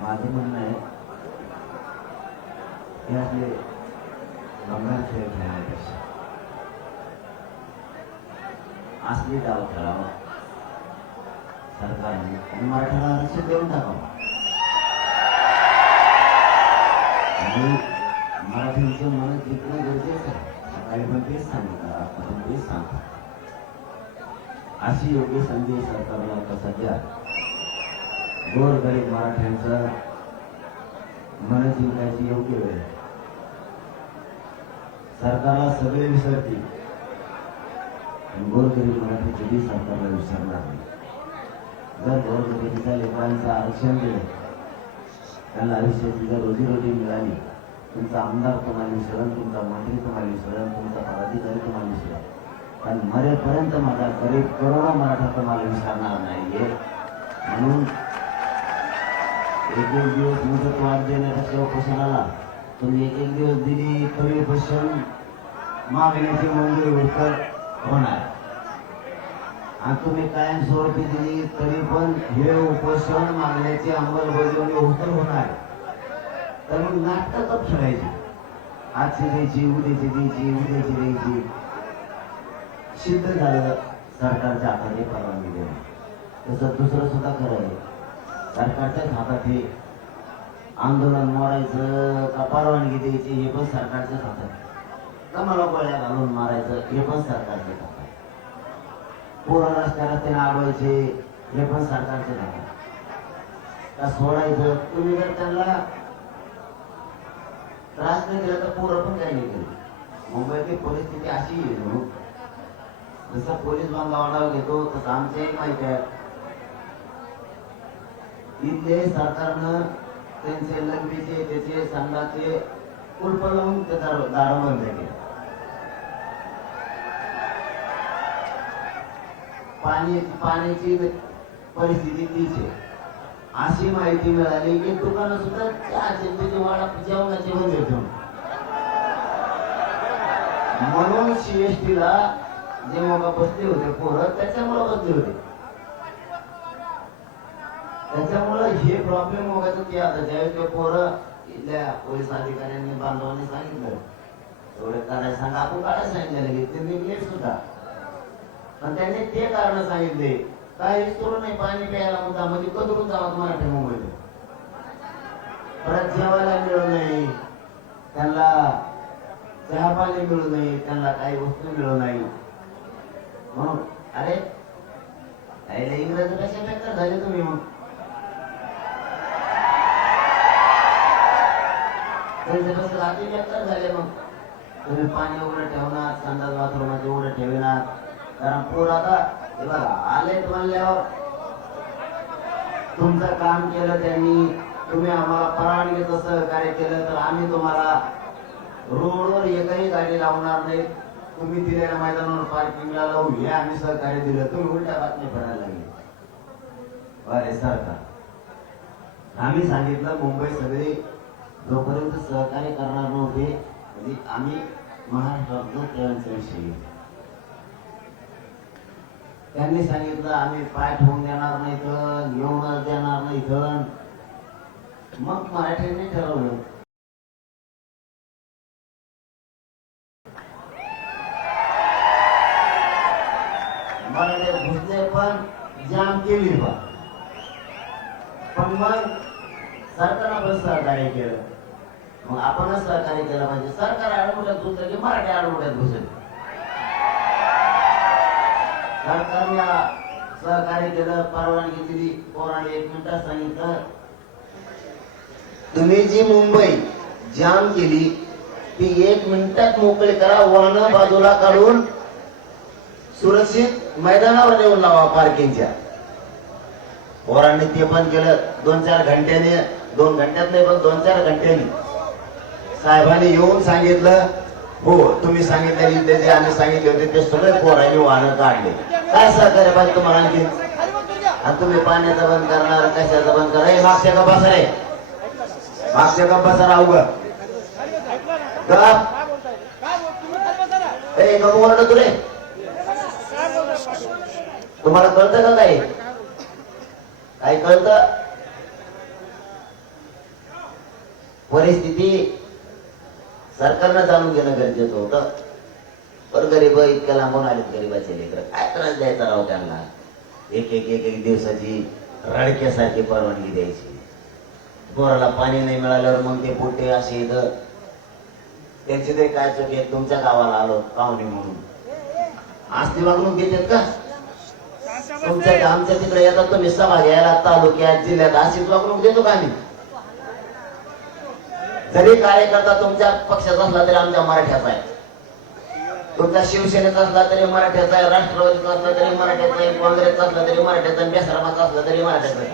माझं म्हणणं आहे की आपले बंगाल खेळ खेळण्यापेक्षा असली डाव खेळावं सरकारने आणि मराठ्याला आरक्षण देऊन टाकावं आणि मराठ्यांचं मन जिंकणं गरजेचं आहे. सकाळी पण तेच सांगितलं, आता पण तेच सांगतो. अशी योग्य संधी सरकारला आता सध्या गोरगरीब मराठ्यांचं मन जिंकायची योग्य वेळ. सरकारला सगळे विसरतील गोरगरीब मराठी कधी सरकारला विसरणार नाही. जर गोरगरिबीच्या लेकरांचं आरक्षण दिलं, त्यांना आयुष्याची जर रोजीरोटी मिळाली, तुमचा आमदार तुम्हाला विसरण, तुमचा मंत्री तुम्हाला विसरण, तुमचा पदाधिकारी तुम्हाला विसरण, पण मरेपर्यंत माझा गरीब करोडो मराठा तुम्हाला विसरणार नाहीये. म्हणून एक एक दिवस मुदत वाढ देण्यापेक्षा उपोषणाला तुम्ही एक एक दिवस दिली तरी उपोषण मागण्याची मंजुरी होणार आणि तुम्ही कायमस्वरूपी दिली तरी पण हे उपोषण मागण्याची अंमलबजावणी होणार. तर मग नाटकं खेळायची, आजची द्यायची, उद्याची द्यायची, उद्याची द्यायची. सिद्ध झालं सरकारच्या हाताने परवानगी देणं. तसं दुसरं सुद्धा खरं आहे, सरकारच्याच हातात हे आंदोलन मोडायचं का परवानगी द्यायची हे पण सरकारच्याच हातात. कमाला गोळ्या घालून मारायचं हे पण सरकारच्याच हातात. पोरं रस्त्याला त्याने अडवायचे हे पण सरकारच्याच हातात. का सोडायचं, तुम्ही जर त्यांना त्रास नाही दिला तर पोरं पण काही नाही केलं. मुंबईतली परिस्थिती अशी आहे, जसं पोलीस बांधवांना घेतो तसं आमच्या एक माहिती आहे. इथले सरकारनं त्यांचे लंबीचे त्याचे संघाचे कुलप लावून ते दार बंद केले. पाण्याची परिस्थिती तीच आहे. अशी माहिती मिळाली की दुकानं सुद्धा चहाचे वाडा जेवणाचे बंद ठेवून. म्हणून सीएसटीला जेव्हा बसले होते पोरं त्याच्यामुळे बसले होते. त्याच्यामुळे हे प्रॉब्लेम वगैरे की आता ज्यावेळेस ते पोरं इथल्या पोलीस अधिकाऱ्यांनी बांधवांनी सांगितलं एवढे काढायला सांगा, आपण काढायला सांगितलं की ते निघले सुद्धा. पण त्यांनी ते कारण सांगितले काहीच करू नाही, पाणी प्यायला मुद्दा म्हणजे कधून जावा मराठी मुंबईत. परत जेवायला मिळू नाही, त्यांना चहा पाणी मिळू नाही, त्यांना काही वस्तू मिळू नाही. म्हणून अरे इंग्रजी कशा बेकार झाले तुम्ही. मग अति बेकार झाले. मग तुम्ही पाणी उघडं ठेवणार, संडास बाथरूमाचे उघडं ठेवणार. कारण पोर आता आले म्हणल्यावर तुमचं काम केलं त्यांनी, तुम्ही आम्हाला परवानगीचं सहकार्य केलं तर आम्ही तुम्हाला रोडवर एकही गाडी लावणार नाही. तुम्ही दिलेल्या मैदानावर पार्किंगला लावू हे आम्ही सहकार्य दिलं, तुम्ही उलट्या बातमी पडायला लागली. अरे सरकार आम्ही सांगितलं मुंबई सगळे जोपर्यंत सहकार्य करणार नव्हते आम्ही महाराष्ट्रातलं ट्रेनचा विषय त्यांनी सांगितलं आम्ही पाय ठेवून देणार नाही तर येऊनच देणार नाही तर. मग मराठ्यांनी ठरवलं मराठे घुसले पण जाम केली पण मग सरकारनं पण सहकार्य केलं. मग आपणच सहकार्य केलं पाहिजे. सरकार आडमुठ्यात घुसलं की मराठी आडमुठ्यात घुसेल. सरकारने सहकार्य केलं, परवानगी दिली. पोराने 1 मिनिटात सांगितलं तुम्ही जी मुंबई जाम केली ती 1 मिनिटात मोकळी करा, वाहनं बाजूला काढून सुरक्षित मैदानावर नेऊन लावा पार्किंगच्या. पोरांनी ते पण केलं. 2-4 घंट्याने, 2 घंट्यात नाही पण 2-4 घंट्याने साहेबांनी येऊन सांगितलं हो तुम्ही सांगितलेली ते जे आम्ही सांगितले होते ते सगळे पोरांनी वाहनं काढले. काय सहकार्य पाहिजे तुम्हाला आणखी. आणि तुम्ही पाण्याचं बंद करणार, कशाचं बंद करा. मागच्या का बसा रे, मागच्या का बसा राहू ग ओरड तुरे. तुम्हाला कळतं का काही, काय कळतं. परिस्थिती सरकारनं जाणून घेणं गरजेचं होतं. पण गरीब इतक्या लांबून आलेत, गरीबाचे लेकर काय त्रास द्यायचा राव त्यांना. एक एक एक एक दिवसाची रडक्यासारखी परवानगी द्यायची. पोराला पाणी नाही मिळाल्यावर मग ते पोटे असे इथं त्यांचे तरी काय चुकी आहे. तुमच्या गावाला आलो पाहुणे म्हणून आज ती वागणूक देतात का? तुमच्या आमच्या तिकडे येतात तुम्ही सभा घ्यायला तालुक्यात जिल्ह्यात, अशीच वागणूक देतो का आम्ही? जरी कार्यकर्ता तुमच्या पक्षाचा असला तरी आमच्या मराठ्याचा आहे, तुमचा शिवसेनेचा असला तरी मराठ्याचा आहे, राष्ट्रवादीचा असला तरी मराठ्याचा आहे, काँग्रेसचा असला तरी मराठ्याचा आहे, बेसरामाचा असला तरी मराठ्याचा आहे.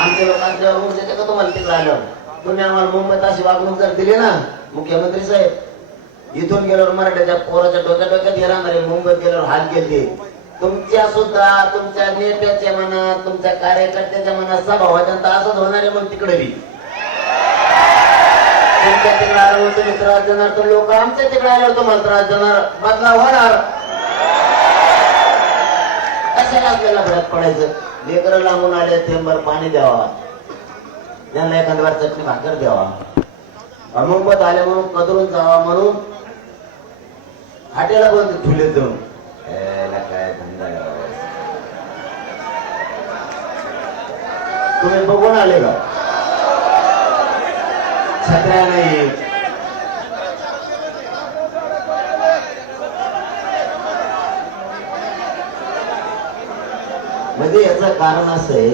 आमच्या लोकांच्या वागणूक देते का तुम्हाला तिकडे आल्यावर? तुम्ही आम्हाला मुंबईत अशी वागणूक जर दिली ना मुख्यमंत्री साहेब, इथून गेल्यावर मराठ्याच्या पोराच्या डोक्यात येणार मुंबईत गेल्यावर हाल केले तुमच्या सुद्धा, तुमच्या नेत्याच्या मनात, तुमच्या कार्यकर्त्याच्या मनात सभावाच्यांत असंच होणार आहे. मग तिकडे बी तुमच्या तिकडे आल्यावर तुम्ही त्रास देणार तर लोक आमच्या तिकडे आल्यावर तुम्हाला त्रास देणार, बदला होणार. कशाला आपल्याला भरत पडायचं? लेकरं लांबून आले, थेंबर पाणी द्यावा, त्यांना एखाद्या चटणी भाकर द्यावा, मुंबईत आले म्हणून कदरून जावा म्हणून हाटेला बंद ठेवले जाऊन काय धंदा. तुम्ही बघून आले का? छत्र्या नाही, म्हणजे याचं कारण असं आहे,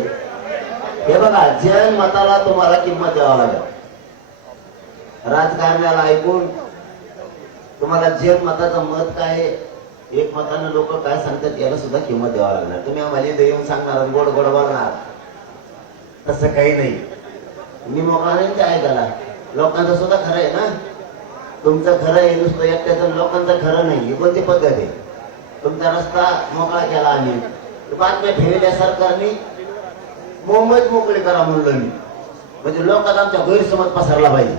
हे बघा, जनमताला तुम्हाला किंमत द्यावा लागेल. राजकारण्याला ऐकून तुम्हाला जनमताचं मत काय, एक मतानं लोक काय सांगतात याला सुद्धा किंमत द्यावा लागणार. तुम्ही आम्हाला येऊन सांगणार, गोड गोड बोलणार, तसं काही नाही. मी मोकळा नाही ते ऐकायला. लोकांचं सुद्धा खरं आहे ना, तुमचं खरं आहे नुसतं एकट्याचं, लोकांचं खरं नाही. ही कोणती पद्धत आहे? तुमचा रस्ता मोकळा केला आम्ही, बातम्या ठेवल्या सरकारने, मुंबईत मोकळी करा म्हणलं मी, म्हणजे लोकांना आमच्या गैरसमज पसरला पाहिजे.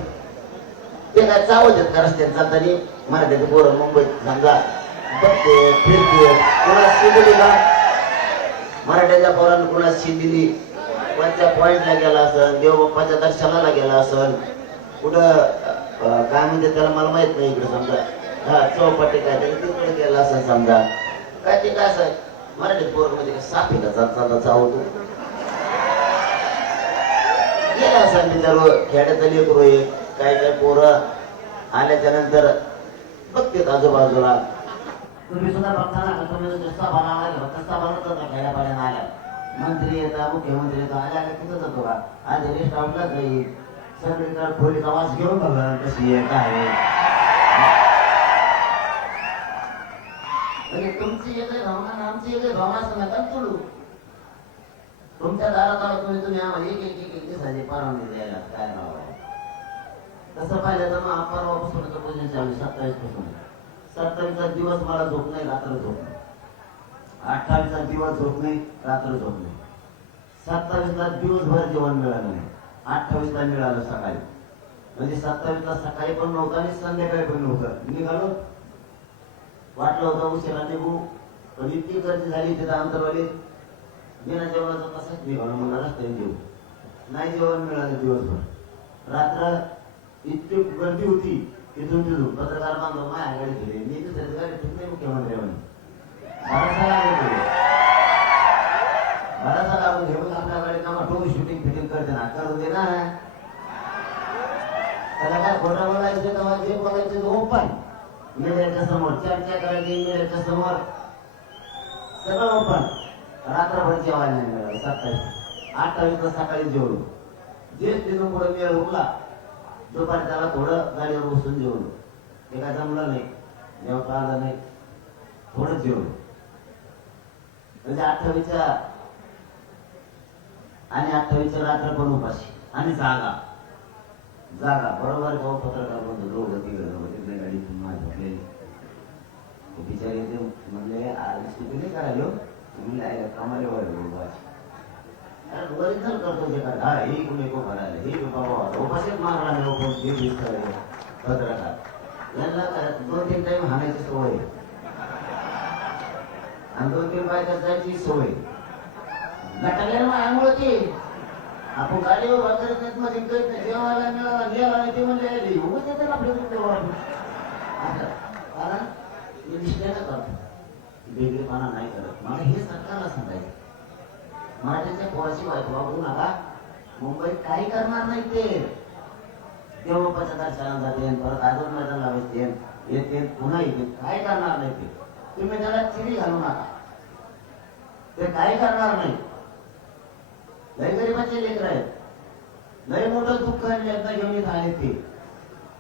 ते काय चावत आहेत का रस्त्यात चालताना? मराठ्याचे पोरं मुंबईत समजा बघते फिरते, कुणा शिंदिली का? मराठ्याच्या पोरांना कुणा शिंदिली, कोणत्या पॉइंटला गेला असेल, देवबाप्पाच्या दर्शनाला गेला असेल, कुठं काय म्हणते त्याला मला माहित नाही, इकडे समजा हा चौपाटी काय तिकडे गेला असेल समजा, काय ते काय असं मराठी पोरं मध्ये साफ आहे का चालता चावतो गेला असेल. मी खेड्याचं लेकरू आहे, काय काय पोरं आल्याच्या नंतर बघतेत आजूबाजूला. तुम्ही सुद्धा बघताना का तुम्ही जसा बनावला गेला तसा बनवतात ना खेड्या पाड्यानं आल्या, मंत्री येतात, मुख्यमंत्री येतात, आल्या का तिथं जातो का? आज रेस्ट आउटलाच जाईल, सगळीकडे खोलीचा वास घेऊन बघा कशी आहे काय आहे. म्हणजे तुमची एक भावना आमची एक भावना असं नका सोडू. तुमच्या दारात आलो तुम्ही आम्हाला एक एक एक एक दिवसाची परवानगी द्यायला काय नाव आहे? तसं पाहिलं तर मग परवापासून पूजन चालू 27 पासून 27चा दिवस मला झोप नाही, रात्र झोप नाही. 28चा दिवस झोप नाही, रात्र झोप नाही. 27ला दिवसभर जेवण मिळालं नाही, 28ला मिळालं सकाळी. म्हणजे 27ला सकाळी पण नव्हतं आणि संध्याकाळी पण नव्हतं. निघालो, वाटलं होतं उशिरा निघू, पण इतकी गर्दी झाली तिथं अंतरवाली, बिना जेवणाचं कसंच निघालं म्हणून रस्त्याने जेवू नाही, जेवण मिळालं दिवसभर. रात्र इतकी गर्दी होती, तिथून पत्रकार बांधव माझ्या गाडी गेले, मी दुसऱ्याच गाडी ठीक नाही मुख्यमंत्र्यांनी बराचसा लागून घेऊन आपल्या गाडी कामा टोळी शूटिंग फिटिंग करते ना, करून दे ना. त्याला काय खोटं बोलायचं तेव्हा जे बोलायचं ओपन, मीडियाच्या समोर चर्चा करायची, मीडियाच्या समोर सगळं ओपन. रात्रभर जेवायला नाही मिळालं. 28ला सकाळी जेवलो, जे तिथून पुढे वेळ उरला दुपारी त्याला थोडं गाडीवर बसून जेवलो. ते काय जमलं नाही, जेवता आलं नाही, थोडंच जेवलो. म्हणजे 28च्या आणि 28च्या रात्र पण उपाशी आणि जागा बरोबर भाऊ पत्रकार बंधू दोघं तिकडे गाडीतून माझी बिचारे म्हणले आज स्थिती नाही करायला म्हणले कामाला ओरिजिनल करतो ते काय हा हे कुणी को भरायला हे बाबा उपाशीच मारला नाही पत्रकार यांना 2-3 टाइम हाणायची सवय आणि 2-3 बायका जायची सवय. गटाला आंघोळ की आपण गाडी उभा करत नाहीत मध्ये कळत नाही जेवायला मिळाला गेला नाही ते म्हणजे आली उभं येतात आपल्या कारण हे निष्ठेनं करतो वेगळेपणा नाही करत. मला हे सरकारला सांगायचं मराठ्यांच्या पोराची वाईट वापरू नका. मुंबईत काही करणार नाही ते तेव्हा 75 शाळा जाते परत आझाद मैदानला बसते येते पुन्हा येते काय करणार नाही ते. तुम्ही त्याला चिरी घालू नका ते काही करणार नाही. लय गरीबाचे लेकर आहेत लय मोठं दुःख यांना घेऊन येत आले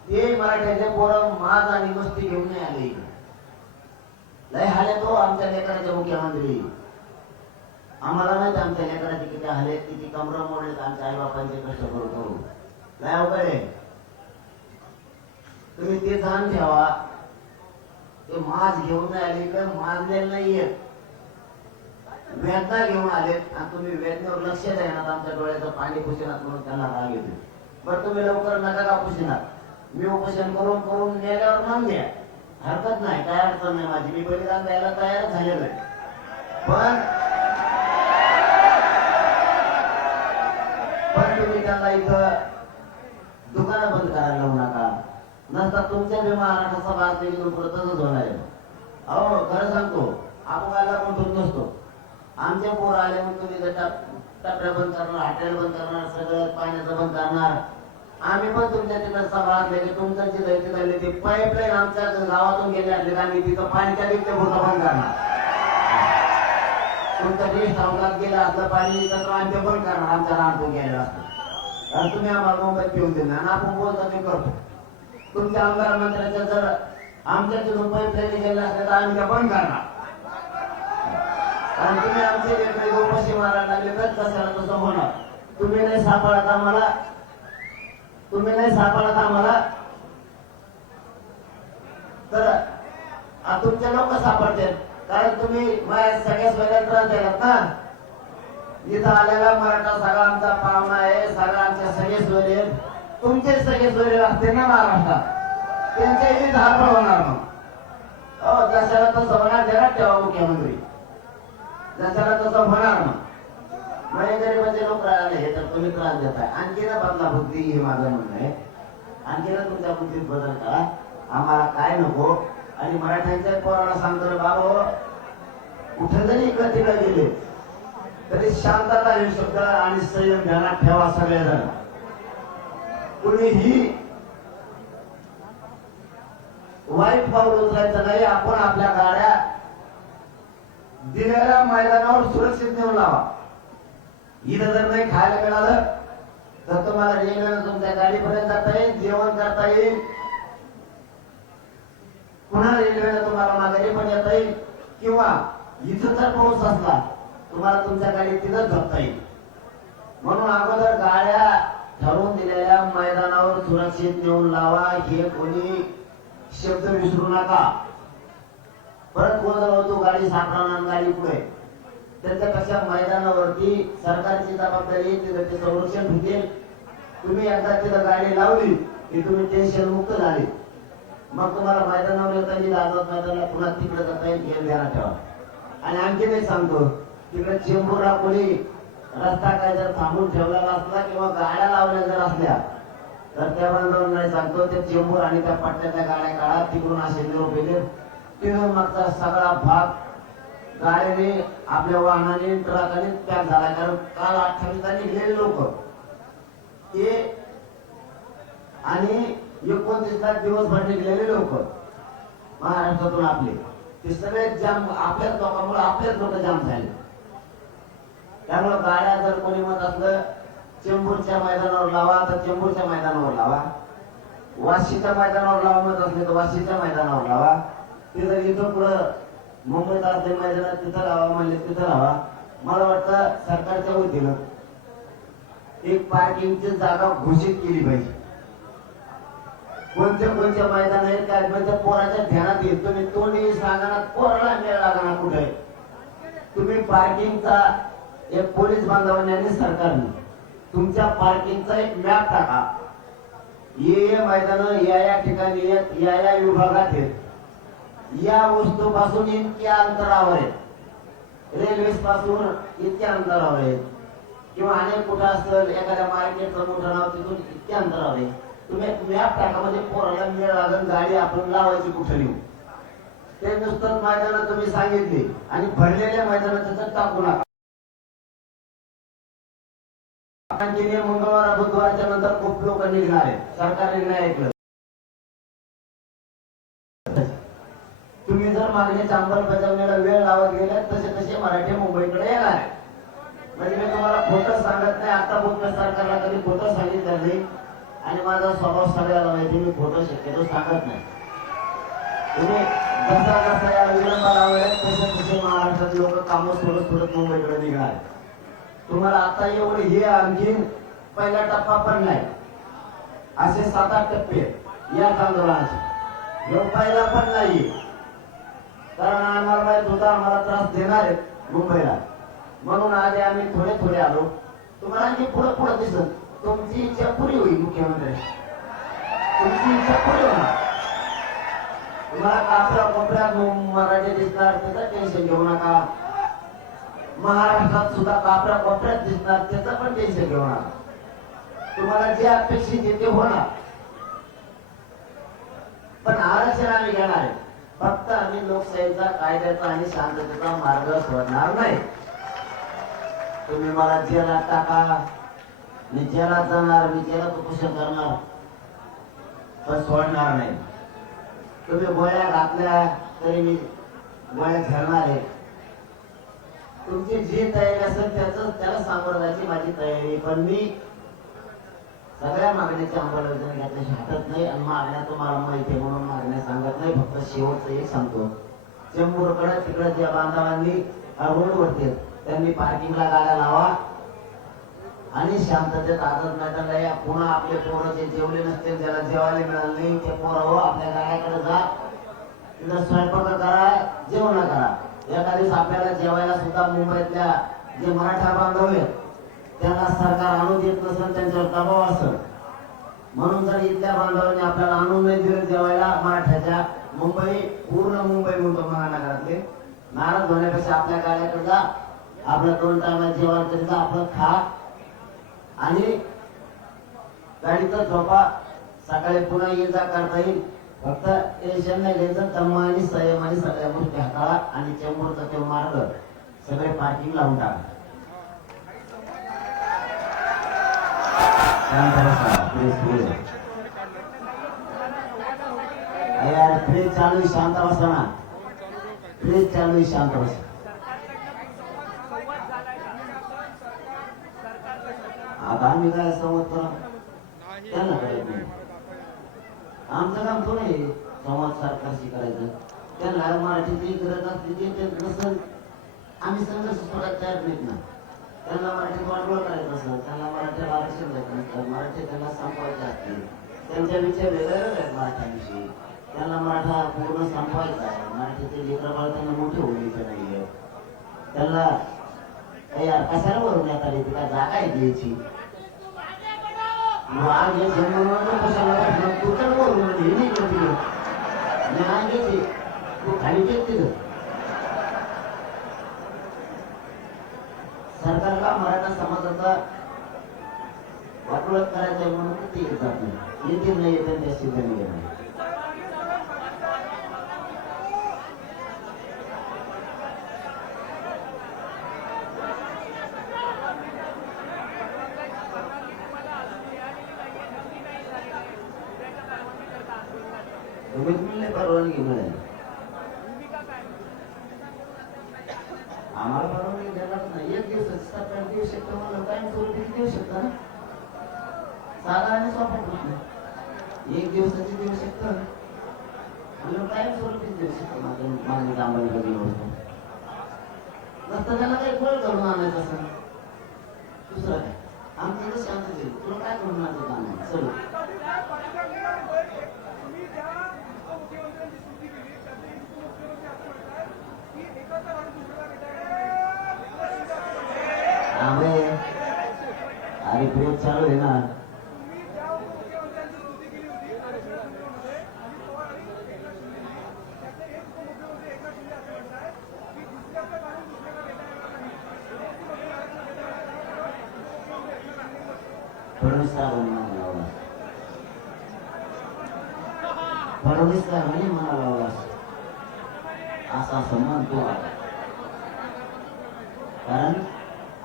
ते मराठ्याचे पोरं माज आणि मस्ती घेऊन नाही आले. लय हाले तो आमच्या लेकराचे मुख्यमंत्री आम्हाला माहिती आमच्या लेकराचे किती हाले किती कमरं मोडलेत आमच्या आई बापांचे कष्ट करू करू लय अवघड आहे. तुम्ही ते जाण ठेवा ते माज घेऊन नाही आले तर माजलेले नाहीये वेदना घेऊन आलेत आणि तुम्ही वेदनेवर लक्ष द्यायनात आमच्या डोळ्याचं पाणी पुसिनात म्हणून त्यांना राग येतो. बरं तुम्ही लवकर नका का पुसिनात मी उपोषण करून करून नेल्यावर मान घ्या हरकत नाही काय अडचण नाही माझी मी बलिदान द्यायला तयार झालेलं आहे. पण तुम्ही त्यांना इथं दुकानं बंद करायला लावू नका नसता तुमच्या बी महाराष्ट्राचा भाग निघून पुढे तसंच होणार आहे. अहो खरं सांगतो आपण काय कोण नसतो आमचे पोर आले मग तुम्ही जर टपऱ्या बंद करणार हॉटेल बंद करणार सगळं पाण्याचं बंद करणार. आम्ही पण तुमच्या तिकडे सभा असले की तुमचं जिथे झाले ते पाईपलाईन आमच्या गावातून गेले असले आम्ही तिथं पाणीच्या बिकते पुरतं बंद करणार. तुमचं गेस्ट हाऊसात गेलं असलं पाणी तर आम्ही ते बंद करणार आमच्या राहतून गेलेलं असतं. तुम्ही आम्हाला मुंबईत पिऊन दिलं आणि आपण बोलतो ते करतो. तुमच्या आमदार मंत्र्याच्या जर आमच्या तिथून पाईपलाईन गेले असले तर आम्ही त्या बंद करणार. कारण तुम्ही आमचे लेकरे उपाशी मारायला लागले तर कशाला तसं होणार. तुम्ही नाही सापडत आम्हाला तर तुमचे लोक सापडतात कारण तुम्ही माझ्या सगळ्या सोयऱ्यात राहतात ना. इथं आलेला मराठा सगळा आमचा पाहुणा आहे सगळा आमच्या सगळे सोयरे तुमचे सगळे सोयरे असते ना महाराष्ट्रात त्यांचेही धारपळ होणार मग. हो जशाला तसं होणार जगात ठेवा मुख्यमंत्री जशाला तसं होणार मग. माझ्या गरीबाचे लोक राहिले हे तर तुम्ही त्रास देताय. आणखी ना बदला बुद्धी हे माझं म्हणणं आहे. आणखी ना तुमच्या बुद्धीत बदल करा आम्हाला काय नको. आणि मराठ्यांच्या पोराला सांगतो बाबा कुठे जरी इकडे तिकडे गेले तरी शांतता हे शब्द आणि संयम ध्यानात ठेवा सगळेजण. कुणीही वाईट पाऊल उचलायचं नाही. आपण आपल्या गाड्या दिलेल्या मैदानावर सुरक्षित नेऊन लावा. इथं जर नाही खायला मिळालं तर तुम्हाला रेल्वेनं तुमच्या गाडीपर्यंत जाता येईल जेवण करता येईल पुन्हा रेल्वेनं तुम्हाला माघारी पण येता येईल किंवा इथं जर पाऊस असला तुम्हाला तुमच्या गाडीत तिथं झोपता येईल. म्हणून अगोदर गाड्या ठरवून दिलेल्या मैदानावर सुरक्षित नेऊन लावा हे कोणी शब्द विसरू नका. परत कोण होतो गाडी सापडणार गाडी पुढे त्याच्यापेक्षा मैदानावरती सरकारची जबाबदारी तिथं ते संरक्षण होतील. तुम्ही एकदा तिथं गाडी लावली की तुम्ही टेन्शन मुक्त झाले मग तुम्हाला मैदानावर येता येईल आझाद मैदानाला पुन्हा तिकडे जाता येईल हे ध्यानात ठेवा. आणि आणखी नाही सांगतो तिकडे चेंबूरला कोणी रस्ता काय जर थांबून ठेवलेला असला किंवा गाड्या लावल्या जर असल्या तर त्या बांधवांना नाही सांगतो ते चेंबूर आणि त्या पट्ट्याच्या गाड्या काढा तिकडून असे निरोप येते तिथून मागचा सगळा भाग गाडीने आपल्या वाहनाने ट्रकाने पॅक झाला. कारण काल 28 तारीख गेले लोक ते आणि 29 तारीख दिवसभर निघलेले लोक महाराष्ट्रातून आपले ते सगळे जाम आपल्याच लोकांमुळे आपलेच लोक जाम झाले. त्यामुळे गाड्या जर कोणी मत असलं चेंबूरच्या मैदानावर लावा तर चेंबूरच्या मैदानावर लावा. वाशीच्या मैदानावर लावा मत असले तर वाशीच्या मैदानावर लावा. तिथं इथं पुढं मुंबईत असले मैदानात तिथं लावा म्हणले तिथं लावा. मला वाटतं सरकारच्या वतीनं एक पार्किंगची जागा घोषित केली पाहिजे. कोणत्या मैदान आहेत काय म्हणजे पोराच्या ध्यानात येत तुम्ही तोंडी सांगणार पोराला मेळ लागणार कुठे तुम्ही पार्किंगचा एक पोलीस बांधवांनी आणि सरकारने तुमच्या पार्किंगचा एक मॅप टाका. ये मैदान या ठिकाणी आहेत या विभागात आहेत या वस्तूपासून इतक्या अंतरावर आहेत रेल्वे पासून इतक्या अंतरावर आहेत किंवा अनेक कुठं असेल एखाद्या मार्केटचं मोठं नाव तिथून इतके अंतरावर आहे. तुम्ही मॅप टाकामध्ये पोराला मिळ लागून गाडी आपण लावायची कुठं नेऊ. ते नुसतं मैदानात तुम्ही सांगितले आणि भरलेल्या मैदानात टाकू नका. मंगळवार बुधवारच्या नंतर खूप लोक निघणार आहेत. सरकार निर्णय ऐकलं. तुम्ही जर मागणीच्या अंमलबजावणीला वेळ लावत गेल्यात तसे तसे मराठी मुंबईकडे येणार आहे. म्हणजे मी तुम्हाला खोटं सांगत नाही. आता बोलतो सरकारला कधी खोटं सांगितलं नाही आणि माझा स्वभाव सगळ्याला माहिती. मी खोटं शक्यतो सांगत नाही. तुम्ही जसा जसा या विलंबा लावले तसे तसे महाराष्ट्रात लोक कामं सोडत सोडत मुंबईकडे निघणार. तुम्हाला आता एवढे हे आणखीन पहिला टप्पा पण नाही. असे 7-8 टप्पे या आंदोलनाचे पहिला पण नाही. कारण आम्हाला माहित होता आम्हाला त्रास देणार आहेत मुंबईला, म्हणून आधी आम्ही थोडे थोडे आलो. तुम्हाला आणखी पुढे पुढे दिसत. तुमची इच्छा पुरी होईल. मुख्यमंत्री तुमची इच्छा पुरी होणार. तुम्हाला कापड्या कोपऱ्यात मराठी दिसणार त्याचं टेन्शन घेऊ नका. महाराष्ट्रात सुद्धा कापड्या कोपऱ्यात दिसणार त्याचं पण टेन्शन घेऊ नका. तुम्हाला जे अपेक्षित आहे ते होणार. पण आरक्षण आम्ही घेणार आहे. फक्त आम्ही लोकशाहीचा कायद्याचा आणि शांततेचा मार्ग सोडणार नाही. तुम्ही मला जेलात टाका, मी जेलात जाणार, मी जेलात उपोषण करणार, पण सोडणार नाही. तुम्ही गोळ्या घातल्या तरी मी गोळ्या घालणार आहे. तुमची जी तयारी असेल त्याला सामोरं जायची माझी तयारी. पण मी सगळ्या मागण्याची अंमलबजावणी घ्यायची हटत नाही. आणि मागण्या तुम्हाला माहिती आहे म्हणून मागण्या सांगत नाही. फक्त शेवटचं एक सांगतो. चेंबूरकडे तिकडे ज्या बांधवांनी रोडवरती त्यांनी पार्किंगला गाड्या लावा आणि शांततेत आझाद मैदानाला या. पुन्हा आपले पोरं जे जेवले नसतील, ज्याला जेवायला मिळालं नाही, ते पोरं आपल्या गाड्याकडे जा, तिथं स्वयंपाक करा, जेवण करा. एका दिवस आपल्याला जेवायला सुद्धा मुंबईतल्या जे मराठा बांधव आहेत त्यांना सरकार आणून देत नसेल, त्यांच्यावर दबाव असेल. म्हणून जर इथल्या बांधवांनी आपल्याला आणून नाही दिलं जेवायला मराठ्याच्या, मुंबई पूर्ण मुंबई म्हणतो महानगरातले, नाराज होण्यापेक्षा आपल्या गाड्याकडे जा, आपलं 2 टायमा जेवण तरी जा, आपलं खा आणि गाडीचं झोपा. सकाळी पुन्हा ये जा करता येईल. फक्त टेन्शन नाही घ्यायचं. दम्मा आणि संयम आणि सगळ्या गोष्टी हाताळा आणि चेंबूरचा ते मार्ग सगळे पार्किंग लावून टाका. फ्रीज चालू, शांत बसा ना. फ्रीज चालू, शांत बसा. आता आम्ही काय संवाद करा त्यांना कळत नाही. आमचं काम थोडं आहे संवाद सरकारशी करायचं. त्यांना मराठीची गरज असते ते नसेल आम्ही संघर्ष सोडायला तयार नाहीत ना. त्यांना मराठीत वाटवं करायचं असतं, त्यांना मराठीला आरक्षण द्यायचं नसतं, मराठी त्यांना संपवायचे असते. त्यांच्या विचार वेगळे आहेत मराठ्यांविषयी. त्यांना मराठा पूर्ण संपवायचा आहे. मराठीचे लेकरबाळ त्यांना मोठे होण्याचे नाहीये. त्यांना यार कशाला भरून येतात येते काय जागा आहे द्यायची. वाघ हे जन्म कशाला तू तर बोलून हे नाही करते न्याय घेते तू खाली घेते. सरकारला मराठा समाजाचा वाटोळत करायचा आहे म्हणून ते येत जात नाही. येतील नाही येते त्या सिद्धांनी घेणार. परवानगी मिळेल आम्हाला. परवानगी देणार नाही. 1 दिवसाची देऊ शकतो मला कायम स्वरूपी देऊ शकता ना. साधा आणि सोपा प्रश्न. 1 दिवसाची देऊ शकतो आणि कायम स्वरूपी देऊ शकतो. माझी कामाला कधी नसतं त्याला काही फळ करून आणायचं असं दुसरं काय. आमचं तर शांत देईल. तुला काय करून आणायचं काम आहे चल. अरे प्रयोग चालू आहे ना. फडणवीस साहेबांनी मला लावला, फडणवीस साहेबांनी मला लावला असा म्हणतो आहे. कारण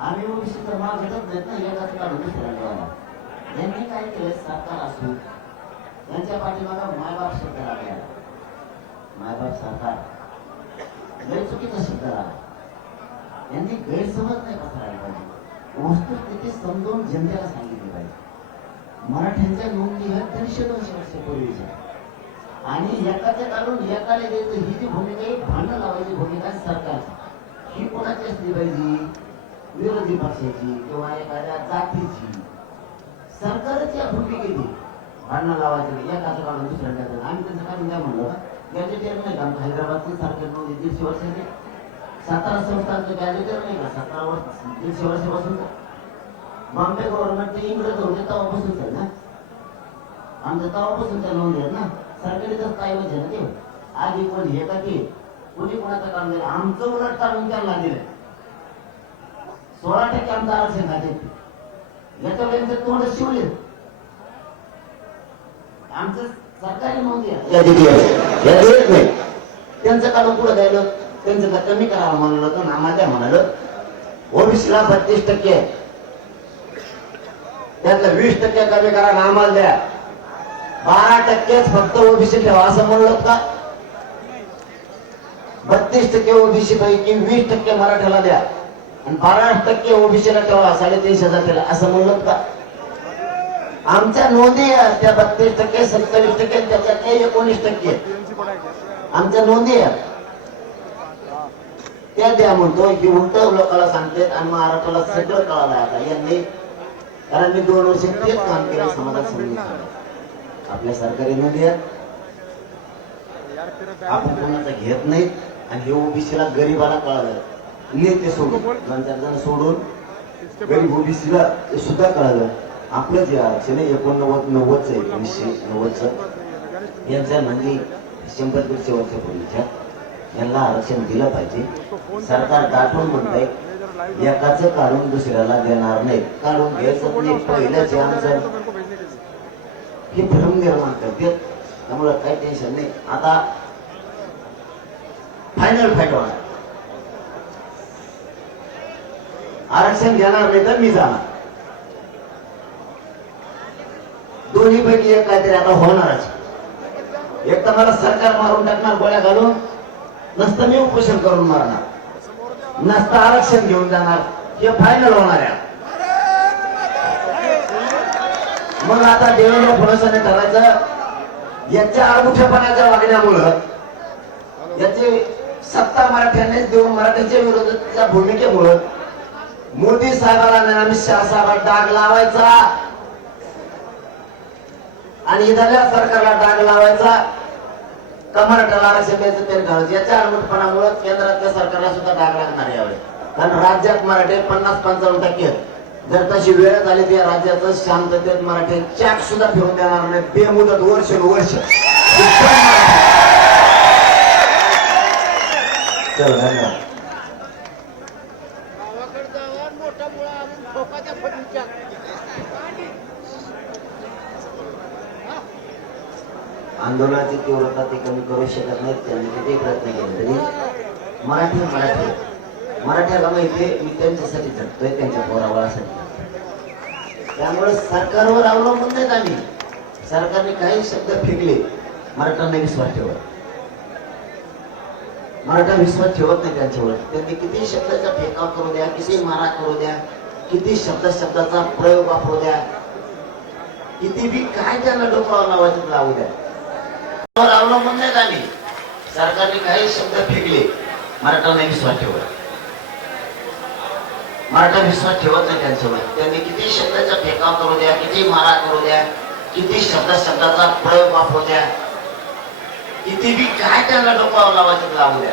आम्ही ओबीसी तर मागतच नाहीत ना, एकाच काढून दुसऱ्याला. यांनी काय केलं, सरकार असू यांच्या पाठीमागा मायबाप शब्द लागला. मायबाप सरकार लय चुकीचा शब्द लागला. यांनी गैरसमज नाही पसरायला पाहिजे, वस्तुस्थिती समजून जनतेला सांगितली पाहिजे. मराठ्यांच्या नोंदी ह्या 150-200 वर्षापूर्वीच्या, आणि एकाच्या काढून एकाला द्यायचं ही जी भूमिका आहे, भांडण लावायची भूमिका सरकारची, ही कोणाची असली पाहिजे? विरोधी पक्षाची किंवा एखाद्या जातीची. सरकारच या भूमिकेची भांडण लावायची, एकाचं काढून दुसऱ्या. आम्ही त्यांचं काढून द्या म्हणलं का? गॅजेटेर नाही का हैदराबादची सारख्या नोंदी 150 वर्षाचे. सातारा संस्थानचं गॅजेटेर नाही का 150 वर्षापासून. बॉम्बे गव्हर्नमेंट ते इंग्रज होते तेव्हापासूनच आहे ना, आमच्या तेव्हापासूनच्या नोंदी आहेत ना. सरकारी तर काय वजह ना ते आधी कोण हे का ते कोणी कोणाचं काम दिलं, आमचं उलट काढून त्यांना दिलं. 16% आमचं आरक्षण खाते. याच्या वेळेस तोंड शिवले आमचं सरकारी नोंदी येत नाही. त्यांचं काढून पुढे द्यायला, त्यांचं का कमी करावं म्हणलं तर आम्हाला म्हणाल. ओबीसीला 32% आहे, त्यातलं 20% कमी करा आम्हाला द्या. 12%च फक्त ओबीसी ठेवा असं म्हणलं का? 32% ओबीसी पैकी 20% मराठ्याला द्या आणि 12% ओबीसीला ठेवा 3,500 केला असं म्हणलं का? आमच्या नोंदी त्या 32%, 27%, त्याच्यात 19% आमच्या नोंदी त्या द्या म्हणतो. की उलट लोकांना सांगते आणि महाराष्ट्राला सगळं कळालं आता यांनी. कारण मी 2 वर्ष तेच काम केलं समाजात सांगितलं. आपल्या सरकारी नोंदी आपण कोणाचा घेत नाहीत, आणि हे ओबीसीला गरीबाला कळालं, नेते सोडून 2-4 जण सोडून गरीब ओबीसीला सुद्धा कळालं. आपलं जे आरक्षण 89-90च आहे, 1990च, यांच्या नोंदी 100-150 वर्षापूर्वीच्या, यांना आरक्षण दिलं पाहिजे. सरकार दाटून म्हणतंय एकाचं काढून दुसऱ्याला देणार नाही, काढून घ्यायचं नाही. पहिल्याच आमचं हे भ्रम निर्माण करते, त्यामुळे काही टेन्शन नाही. आता फायनल फाईट होणार, आरक्षण घेणार नाही तर मी जाणार. दोन्ही पैकी एक काहीतरी आता होणारच. एक तर मला सरकार मारून टाकणार गोळ्या घालून, नसतं मी उपोषण करून मारणार, नसतं आरक्षण घेऊन जाणार. हे फायनल होणार आहे. मग आता देवेंद्र फडणवीसांनी ठरायचं याच्या अडमुठेपणाच्या वागण्यामुळं, याची सत्ता मराठ्यांनीच देऊन मराठ्यांच्या विरोधाच्या भूमिकेमुळं मोदी साहेबांना अमित शहा साहेबांना डाग लावायचा आणि इथल्या सरकारला डाग लावायचा का मराठ्याला आरक्षण द्यायचं तरी करायचं. याच्या अडमुठपणामुळे केंद्रातल्या सरकारला सुद्धा डाग लागणार यावेळी. कारण राज्यात मराठी 50-55%. जर तशी वेळ झाली तर या राज्याचं शांततेत मराठी चाक सुद्धा फिरून देणार नाही, बेमुदत वर्ष. चल धन्यवाद. आंदोलनाची तीव्रता ते कमी करू शकत नाहीत, त्यांनी किती प्रयत्न केले तरी मराठ्याला माहिती मी त्यांच्यासाठी झटतोय, त्यांच्या पोराबाळासाठी. त्यामुळे सरकारवर अवलंबून नाहीत आम्ही. सरकारने काही शब्द फेकले, मराठ्यांना विश्वास ठेवत, मराठा विश्वास ठेवत नाही त्यांच्यावर. त्यांनी किती शब्दाचा फेकाव करू द्या, किती मारा करू द्या, किती शब्दाचा प्रयोग वापरू द्या, किती बी काय त्यांना डोक्यावर लावायचं लावू द्या, अवलंबून नाहीत आम्ही. सरकारने काही शब्द फेकले, मराठ्यांना विश्वास ठेवत, मराठा विश्वास ठेवत नाही त्यांच्यावर. त्यांनी किती शब्दाचा फेकाव करू द्या, किती मारा करू द्या, किती शब्दाचा प्रयोग वापरू द्या, किती बी काय त्यांना डोक्यावर लावायचं लावू द्या,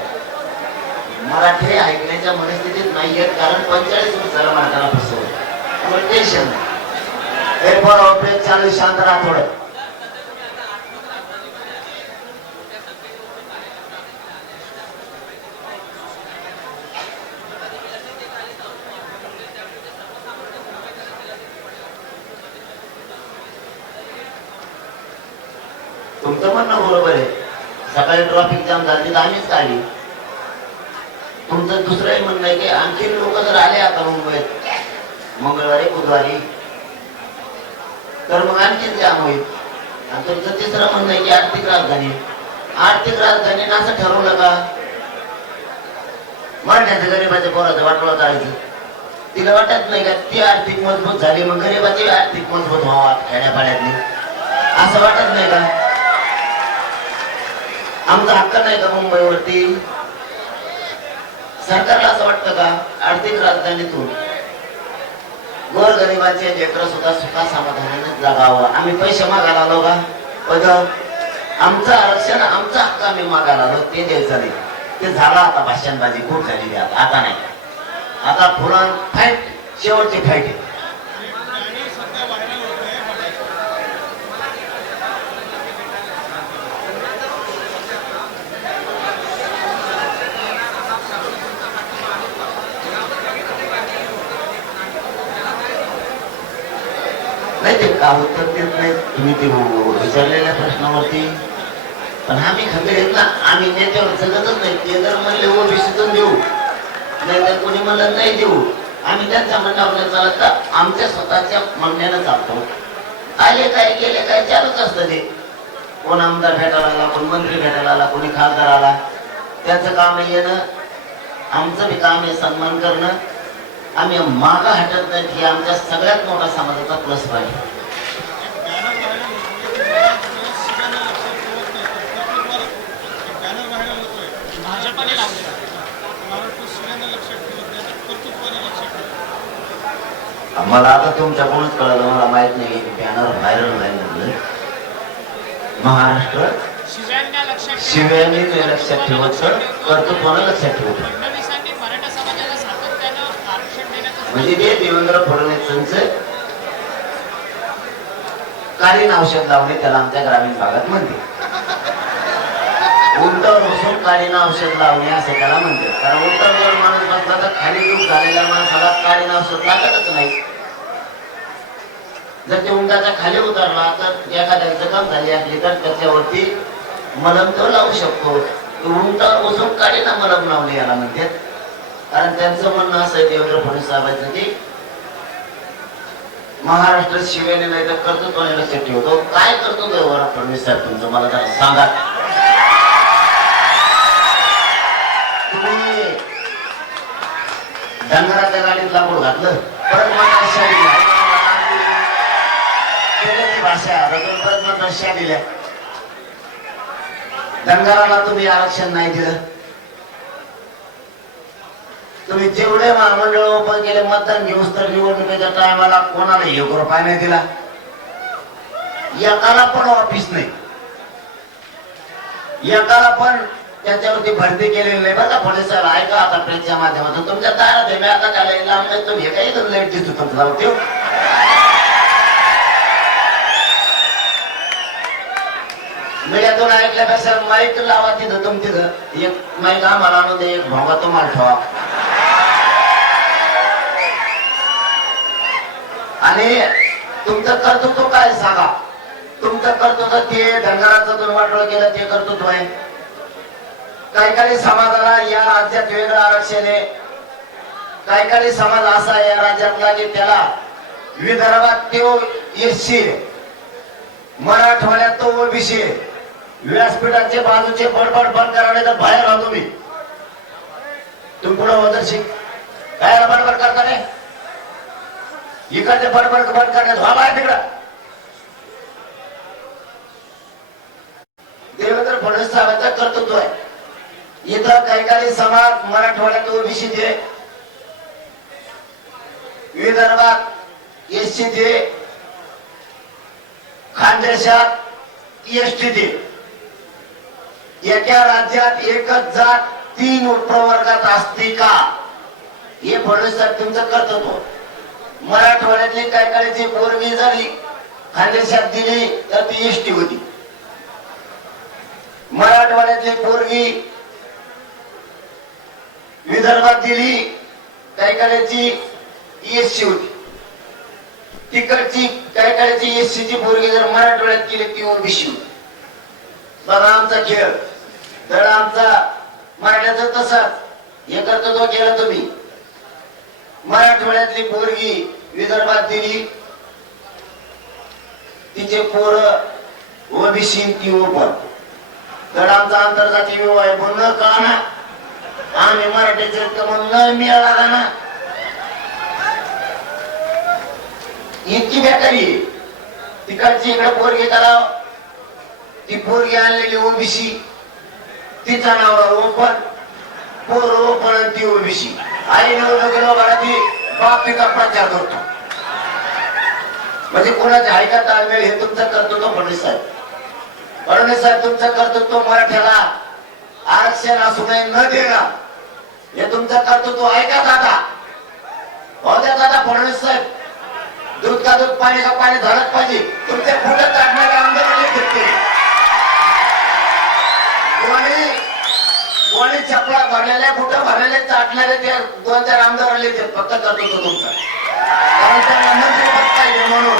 मराठी ऐकण्याच्या मनस्थितीत नाहीयेत. कारण 45 वर्षाला मराठ्याला फसवलं, टेन्शन नाही. एक बरोबर चालू, शांत राहा थोडं. तुमचं म्हणणं बरोबर आहे. सकाळी ट्रॉफिक जाम झाली तर आम्हीच काढली. तुमचं दुसरंही म्हणणं आहे की आणखी लोक जर आले आता मुंबईत मंगळवारी बुधवारी तर मग आणखीच जाम होईल. आणि तुमचं तिसरं म्हणणं आहे की आर्थिक राजधानी. आर्थिक राजधानीनं असं ठरवलं का मराठ्याचं गरीबाच्या पोराचं वाटोळं करायचं? तिला वाटत नाही का ती आर्थिक मजबूत झाली मग गरीबाची आर्थिक मजबूत व्हावा खेड्यापाड्यातली? असं वाटत नाही का? आमचा हक्क नाही का मुंबईवरती? सरकारला असं वाटतं का आर्थिक राजधानीतून गोरगरिबाचे लेकरं सुद्धा सुखा समाधानाने जगावं? आम्ही पैसे मागायला आलो का? आमचं आरक्षण आमचा हक्क आम्ही मागायला आलो, ते द्यायचं नाही. ते झालं आता भाषणबाजी खूप झालेली. आता नाही, आता पुन्हा फाईट, शेवटची फाईट आहे. नाही ते का उत्तर देत नाही तुम्ही ते विचारलेल्या प्रश्नावरती. पण आम्ही खंबीर आहेत ना, आम्ही नेत्यावर जगतच नाही. ते जर म्हणले ओबीसीतून देऊ, नाही तर कोणी म्हणलं नाही देऊ, आम्ही त्यांच्या म्हणण्यावर चालत का आमच्या स्वतःच्या म्हणण्यानं चालतो. आले काय गेले काय चालूच असतं ते. कोण आमदार भेटायला आला, कोण मंत्री भेटायला आला, कोणी खासदार आला, त्याचं काम येणं, आमचं बी काम आहे सन्मान करणं. आम्ही मागं हटत नाही, ही आमच्या सगळ्यात मोठा समाजाचा प्लस पॉईंट. मला आता तुमच्याकडूनच कळलं, मला माहित नाही बॅनर व्हायरल झालं. महाराष्ट्र शिव्याने लक्षात ठेवत, कर्तृत्वानं लक्षात ठेवत. म्हणजे ते देवेंद्र फडणवीसांचं कालीन औषध लावणे, त्याला आमच्या ग्रामीण भागात म्हणते. उंटावर बसून कालीन औषध लावणे असं त्याला म्हणते. कारण उंटावर जर माणूस बसला तर खाली दुख झालेल्या माणसाला कालीन औषध लागतच नाही. जर ते उंटाच्या खाली उतरला तर एखाद्या जखम झाली असली तर त्याच्यावरती मलम तो लावू शकतो. उंटावर बसून कालीना मलम लावणे याला म्हणते. कारण त्यांचं म्हणणं असं आहे देवेंद्र फडणवीस साहेबांचं की महाराष्ट्र शिवेने नाही तर कर्तृत्वाने लक्षात ठेवतो. काय करतो देवेंद्र फडणवीस साहेब तुमचं मला जरा सांगा. तुम्ही धनगराच्या गाडीत लाकूड घातलं, परत मात्र भाषा परत मात्र रश्या दिल्या. धनगराला तुम्ही आरक्षण नाही दिलं. तुम्ही जेवढे महामंडळ ओपन केले मतदान घेऊस तर निवडणुकीच्या टायमाला कोणाला 1 रुपया नाही दिला. एकाला पण ऑफिस नाही, एकाला पण त्याच्यावरती भरती केलेली नाही. बघा फडणवीस साहेब, ऐका आता प्रेसच्या माध्यमातून तुमच्या दारात आहे. मी आता त्याला लांब नाही, तुम्ही हे काही लाईट दिसतो तुमचा ठेव. मीडियातून ऐकल्यापेक्षा माईक लावा तिथं. तुम तिथं एक माईक आम्हाला आणून दे, एक भोंगा तुम्हाला ठेवा. आणि तुमचं कर्तृत्व काय सांगा. तुमचं कर्तृत्व ते धनगराचं तुम्ही वाटोळ केलं ते कर्तृत्व आहे. काही समाजाला या राज्यात वेगळं आरक्षण आहे. काही समाज असा या राज्यातला की त्याला विदर्भात तो एससी, मराठवाड्यात तो ओबीसी. व्यासपीठाचे बाजूचे बडबड बंद करा, तर बाहेर राहतो मी. तुम्ही पुढे वदरशी काय बडबड करता नाही. इकडचे बडबड बंद करण्यात व्हा बाहेर तिकडं. देवेंद्र फडणवीस साहेबांचं कर्तृत्व आहे. इथं काही समाज मराठवाड्यात ओबीसीचे, विदर्भात एससीचे, खानदेशात एसटीचे. एका राज्यात एकच जात 3 प्रवर्गात असते का? हे फडणवीस साहेब तुमचं कर्तृत्व. मराठवाड्यातली काही पोरगी जरी खानदेशात दिली तर ती एसटी होती. मराठवाड्यातली पोरगी विदर्भात दिली काही एससी होती. तिकडची काही एससीची पोरगी जर मराठवाड्यात केली ती ओबीसी होती. बघा आमचा खेळ तर आमचा मराठ्याचं तसंच हे करतो तो केलं तुम्ही मराठवाड्यातली पोरगी विदर्भात दिली तिचे पोर ओबीसी ती ओपन तर आमचा आंतरजातीय विवाह आहे म्हणून का ना आम्ही मराठीचे म्हणून मिळाला ना इतकी बेकारी तिकडची इकडे पोरगी कराव ती पोरगी आणलेली ओबीसी तिचा नाव ओपन पोर ओपन ती ओबीसी आई निवडणूक गेलो घराती बाप तिचा प्रचार करतो म्हणजे कोणाच्या ऐका ताळमेळ हे तुमचं कर्तृत्व फडणवीस साहेब फडणवीस साहेब तुमचं कर्तृत्व मराठ्याला आरक्षण असू नये न देणं हे तुमचं कर्तृत्व ऐका दादा होत्या दादा फडणवीस साहेब दूध का दूध पाणी का पाणी झालंच पाहिजे तुमच्या फुटत टाकणारे आमदार घेतले कोणी चपला भरलेल्या फुटं भरलेले चाटणारे ते 2-4 आमदार आले ते फक्त कर्तृत्व तुमचं कारण त्यांना मंत्री पद पाहिजे म्हणून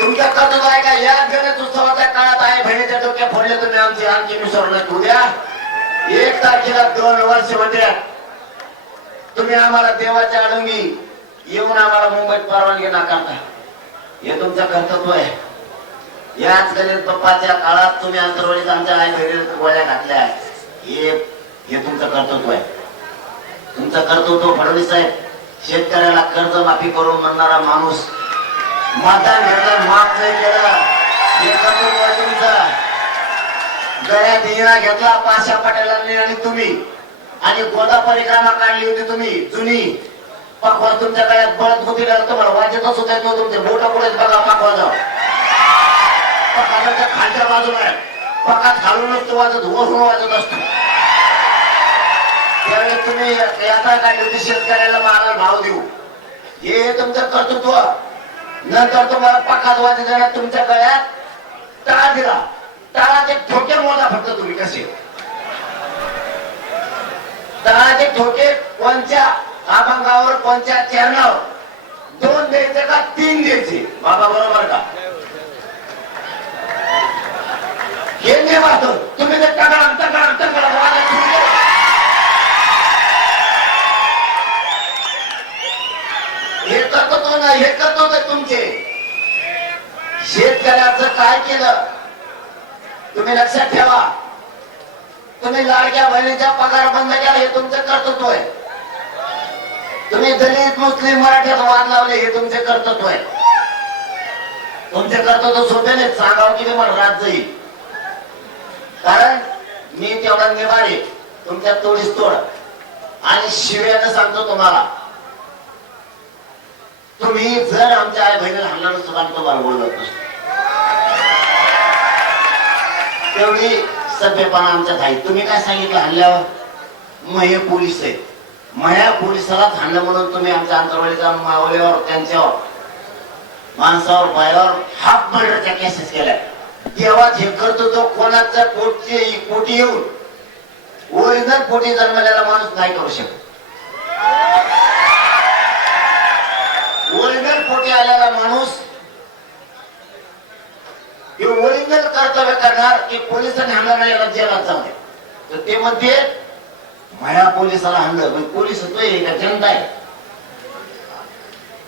तुमचं कर्तृत्व आहे का या गणेश उत्सवाच्या काळात आहे बहिणीच्या डोक्या फोडले तुम्ही आमची आणखी विसरणार उद्या 1 तारखेला 2 वर्ष होते तुम्ही आम्हाला देवाच्या अडंगी येऊन आम्हाला मुंबईत परवानगी नाकारता हे तुमचं कर्तृत्व आहे याच गणेश बाप्पाच्या काळात तुम्ही अंतरवाडीत आमच्या आई बहिणीला गोळ्या घातल्या हे तुमचं कर्तृत्व आहे तुमचं कर्तृत्व फडणवीस साहेब शेतकऱ्याला कर्ज माफी करून म्हणणारा माणूस मतदान घेतलं माफ नाही केलं हे कर्तृत्व आहे तुमचं गळ्यात हिरा घेतला पाशा पटेलांनी आणि तुम्ही आणि गोदा परिक्रमा काढली होती तुम्ही जुनी पाखवा तुमच्या गळ्यात बळत होती तुम्हाला वाजतच होत येत तुमचे बोट पुढे बघा पाखवा जाऊ पकाच्या खालच्या बाजूला आहे पकात खालून नसतो वाजत वरून वाजत असतो त्यावेळी तुम्ही यात्रा काढली होती शेतकऱ्याला मालाला भाव देऊ हे तुमचं कर्तृत्व नंतर तुम्हाला पकात वाजत जाण्यात तुमच्या गळ्यात टाळा दिला टाळाचे ठोके मोजा फक्त तुम्ही कसे टाळाचे ठोके कोणत्या अभंगावर कोणत्या चरणावर 2 द्यायचे का 3 द्यायचे बाबा बरोबर का हे नाही वाटत तुम्ही ते टकळा हे करतो ना हे करतो तुमचे शेतकऱ्याचं काय केलं तुम्ही लक्षात ठेवा तुम्ही लाडक्या बहिणीचा पगार बंद केला हे तुमचं कर्तृत्व आहे तुम्ही दलित मुस्लिम मराठ्यात वाद लावले हे तुमचे कर्तृत्व आहे तुमचे कर्तृत्व सोपे नाही सांगावं की मला रात जाईल कारण मी तेवढा निभारे तुमच्या तोडीस तोड आणि शिव्यानं सांगतो तुम्हाला तुम्ही जर आमच्या आई बहिणीला हल्ला नसतो आणि तुम्हाला बोलत नसतो तेवढी सभ्यपणा आमच्यात आहे तुम्ही काय सांगितलं हल्ल्यावर महे पोलीस आहेत मया पोलिसालाच हाणलं म्हणून तुम्ही आमच्या अंतरवाडीच्या मावल्यावर त्यांच्यावर माणसावर बायावर हाफ मर्डरच्या केसेस केल्या तेव्हा हे करतो तो कोणाच्या पोटी येऊन ओरिजिनल पोटी जन्मलेला माणूस नाही करू शकत ओरिजिनल पोटी आलेला माणूस ओरिजिनल कर्तव्य करणार की पोलिसांनी हाणलं नाही याला जेलात जाऊ दे तर ते म्हणते माया पोलिसाला हाणलं पोलीस होतोय का जनता आहे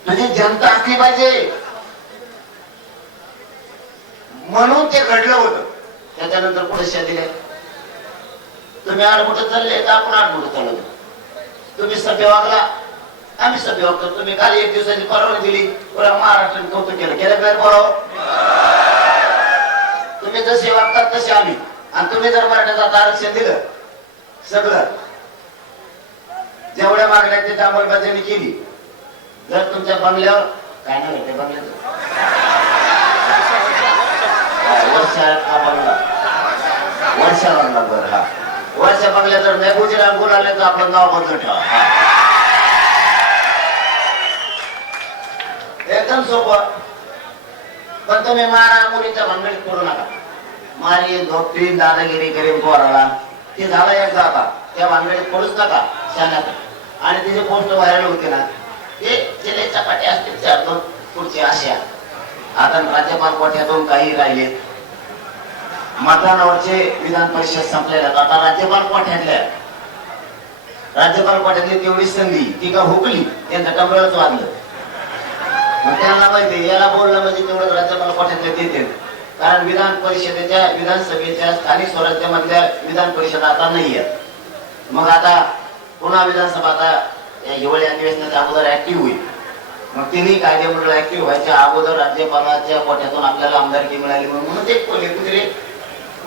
तुझी जनता असली पाहिजे म्हणून ते घडलं होतं त्याच्यानंतर पुढे दिले तुम्ही 8 मोठं चालले तर आपण 8 मोठं चालवतो तुम्ही सभ्य वागला आम्ही सभ्य वागतो तुम्ही काल 1 दिवसाची परवानगी दिली पुरा महाराष्ट्राने कौतुक केलं बाहेर बरोबर तुम्ही जसे वागतात तसे आम्ही आणि तुम्ही जर मराठ्याचं आरक्षण दिलं सगळं जेवढ्या मागण्या त्याची अंमलबजावणी केली जर तुमच्या बंगल्यावर काय नाही भेटते बंगल्याचं वर्षा बंगला बरं हा वर्षा बंगल्या जर मेघुजीला गुण आले तर आपलं नाव बदलून ठेवा एकदम सोपं पण तुम्ही मारा मुलीच्या भानगडीत पडू नका मारी धोपटी दादागिरी करीन पोराला ते झालं एकदा आता त्या भानगडीत पडूच नका सांगत आणि तिचे पोस्ट व्हायरल होते ना ते जिल्हे चपाटे असतील 4-2 पुढचे अशा आता राज्यपाल कोठ्यातून काही राहिले मतदानावरचे विधान परिषद संपलेल्या आता राज्यपाल कोट्यातली तेवढी संधी ती का हुकली त्यांचं टबळच वाजलं. मग त्यांना माहिती याला बोललं म्हणजे तेवढं राज्यपाल कोट्यातले देते. कारण विधान परिषदेच्या विधानसभेच्या स्थानिक स्वराज्यामधल्या विधान परिषद आता नाही आहेत. मग आता पुन्हा विधानसभा आता या हिवाळी अधिवेशनाच्या अगोदर ऍक्टिव्ह होईल. मग तिन्ही कायदेमंडळ ऍक्टिव्ह व्हायच्या अगोदर राज्यपालाच्या कोट्यातून आपल्याला आमदारकी मिळाली म्हणून ते कुत्रे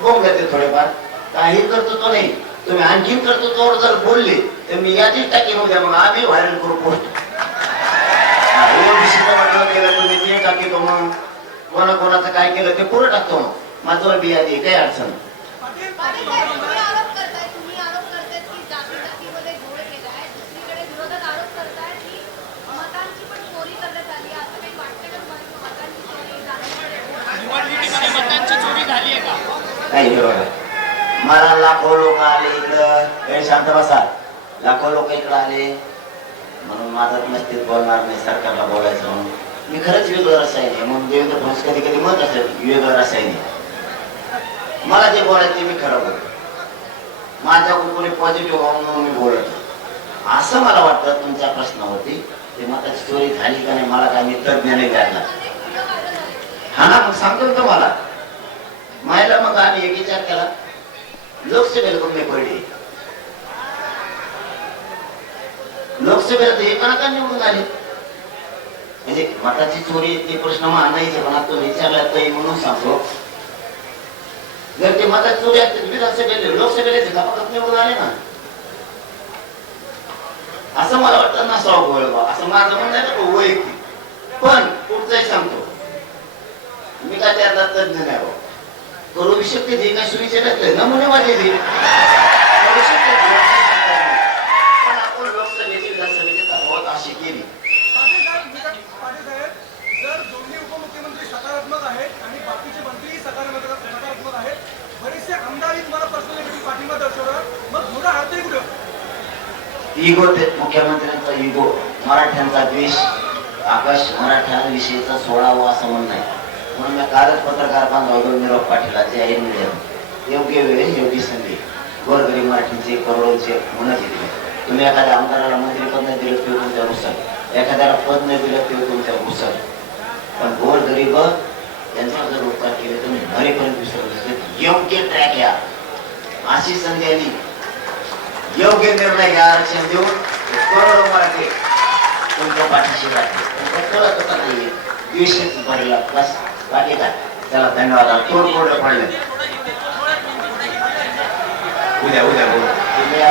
बोंब घेते थोडेफार. काही कर्तृत्व नाही. तुम्ही आणखीन कर्तृत्वावर जर बोलले तर मी याचीच टाकीन उद्या मग आम्ही व्हायरल करू पोस्ट. म्हटलं केलं तुम्ही ते टाकीतो मग कोणाचं काय केलं ते पुरं टाकतो मग माझं बिया दे काही अडचण. नाही हे बघा मला लाखो लोक आले इकडं शांत बसा. लाखो लोक इकडं आले म्हणून माझं नसते बोलणार नाही सरकारला बोलायचं म्हणून. मी खरंच वेगळं रसायन आहे म्हणून देवेंद्र फडणवीस कधी कधी म्हणत असेल वेगळं रसायन आहे. मला जे बोलायचं ते मी खरं बोलतो. माझ्या कोणी पॉझिटिव्ह व्हावं म्हणून मी बोलत असं मला वाटतं. तुमच्या प्रश्नावरती ते मताची चोरी झाली का नाही मला काय मी तज्ञ नाही द्यायला. हा ना मग सांगतो तुम्हाला मायला मग आम्ही एक विचार केला लोकसभेला तुम्ही पडली लोकसभेला ते एकाला निवडून आले म्हणजे मताची चोरी ते प्रश्न मानायचे पण आता विचारला तरी म्हणून सांगतो. जर ते मताची चोरी असते विधानसभेला लोकसभेला फक्त निवडून आले ना असं मला वाटतं नसावं असं माझं म्हणणं आहे वैयक्तिक. पण पुढचंही सांगतो मी काय त्यातला तज्ञ नाही हो. करू शकते जे काय सुविचे नसले नमुने माझे पण आपण लोकसभेची विधानसभेची तफावत अशी केली. जर दोन्ही उपमुख्यमंत्री सकारात्मक आहेत आणि बाकीचे मंत्री सकारात्मक आहेत बरेचसे आमदारही तुम्हाला पर्सनली पाठिंबा दर्शवणार मग थोडा अर्थ कुठं इगो ते मुख्यमंत्र्यांचा इगो मराठ्यांचा द्वेष आकाश मराठ्यांविषयीचा सोडावा असं म्हणणं आहे. म्हणून मी कालच पत्रकार बांधव निरोप पाठवला जे आहे मीडिया योग्य वेळेस योग्य संधी गोरगरीब मराठींचे करोडोंचे म्हणत येते. तुम्ही एखाद्या आमदाराला मंत्रीपद नाही दिलं किंवा तुमच्या घुसल एखाद्याला पद नाही दिलं किंवा तुमच्या घुसल पण गोरगरीब यांच्यावर जर उपकार केले तुम्ही घरीपर्यंत विसरले योग्य ट्रॅक घ्या अशी संधी आली. योग्य निर्णय घ्या आरक्षण देऊन करोडो मराठी तुमच्या पाठीशी राहते. कळत नाहीये द्वेषच भरला बस बाकी काय. चला धन्यवाद. तोड पडले उद्या बोल तुम्ही